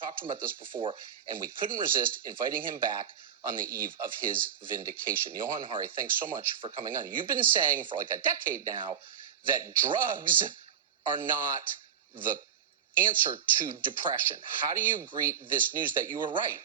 talked to him about this before, and we couldn't resist inviting him back on the eve of his vindication. Johann Hari, thanks so much for coming on. You've been saying for like a decade now that drugs are not the answer to depression. How do you greet this news that you were right?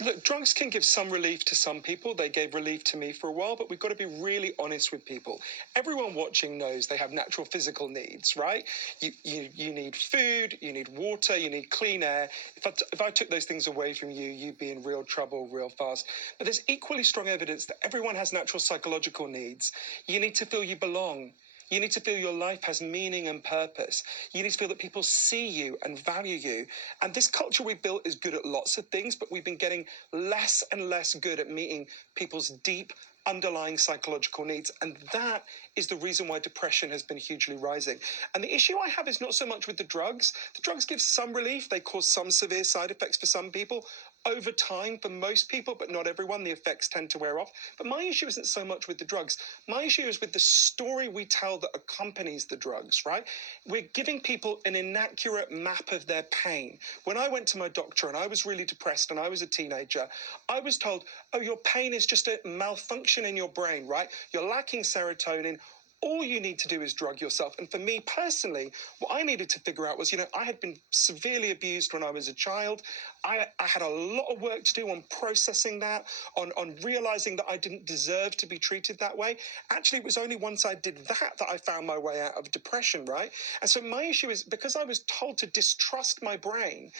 Look, drugs can give some relief to some people. They gave relief to me for a while, but we've got to be really honest with people. Everyone watching knows they have natural physical needs, right? You need food, you need water, you need clean air. If I took those things away from you, you'd be in real trouble real fast. But there's equally strong evidence that everyone has natural psychological needs. You need to feel you belong. You need to feel your life has meaning and purpose. You need to feel that people see you and value you. And this culture we built is good at lots of things, but we've been getting less and less good at meeting people's deep underlying psychological needs. And that is the reason why depression has been hugely rising. And the issue I have is not so much with the drugs. The drugs give some relief. They cause some severe side effects for some people. Over time, for most people, but not everyone, the effects tend to wear off. But my issue isn't so much with the drugs. My issue is with the story we tell that accompanies the drugs, right? We're giving people an inaccurate map of their pain. When I went to my doctor and I was really depressed and I was a teenager, I was told, oh, your pain is just a malfunction in your brain, right? You're lacking serotonin. All you need to do is drug yourself. And for me personally, what I needed to figure out was, I had been severely abused when I was a child. I had a lot of work to do on processing that, on realizing that I didn't deserve to be treated that way. Actually, it was only once I did that I found my way out of depression, right? And so my issue is because I was told to distrust my brain,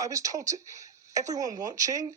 I was told to, everyone watching,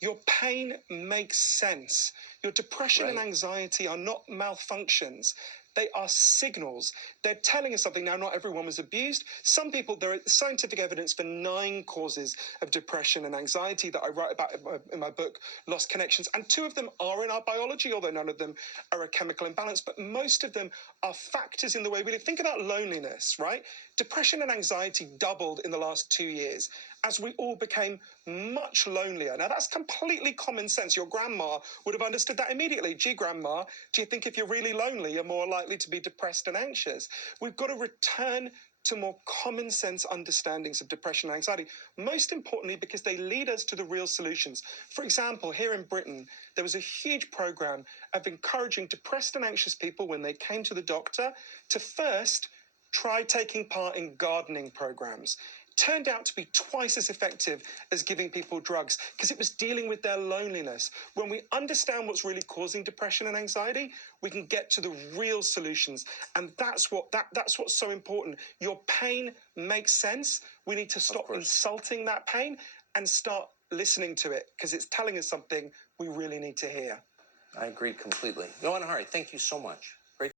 your pain makes sense. Your depression and anxiety are not malfunctions. They are signals. They're telling us something. Now, not everyone was abused. Some people, there is scientific evidence for 9 causes of depression and anxiety that I write about in my book, Lost Connections. And 2 of them are in our biology, although none of them are a chemical imbalance. But most of them are factors in the way we live. Think about loneliness, right? Depression and anxiety doubled in the last 2 years as we all became much lonelier. Now, that's completely common sense. Your grandma would have understood that immediately. Gee, grandma, do you think if you're really lonely, you're more likely to be depressed and anxious? We've got to return to more common sense understandings of depression and anxiety, most importantly because they lead us to the real solutions. For example, here in Britain, there was a huge program of encouraging depressed and anxious people when they came to the doctor to first try taking part in gardening programs. Turned out to be twice as effective as giving people drugs because it was dealing with their loneliness. When we understand what's really causing depression and anxiety, we can get to the real solutions. And that's what's so important. Your pain makes sense. We need to stop insulting that pain and start listening to it because it's telling us something we really need to hear. I agree completely. Johann Hari, thank you so much.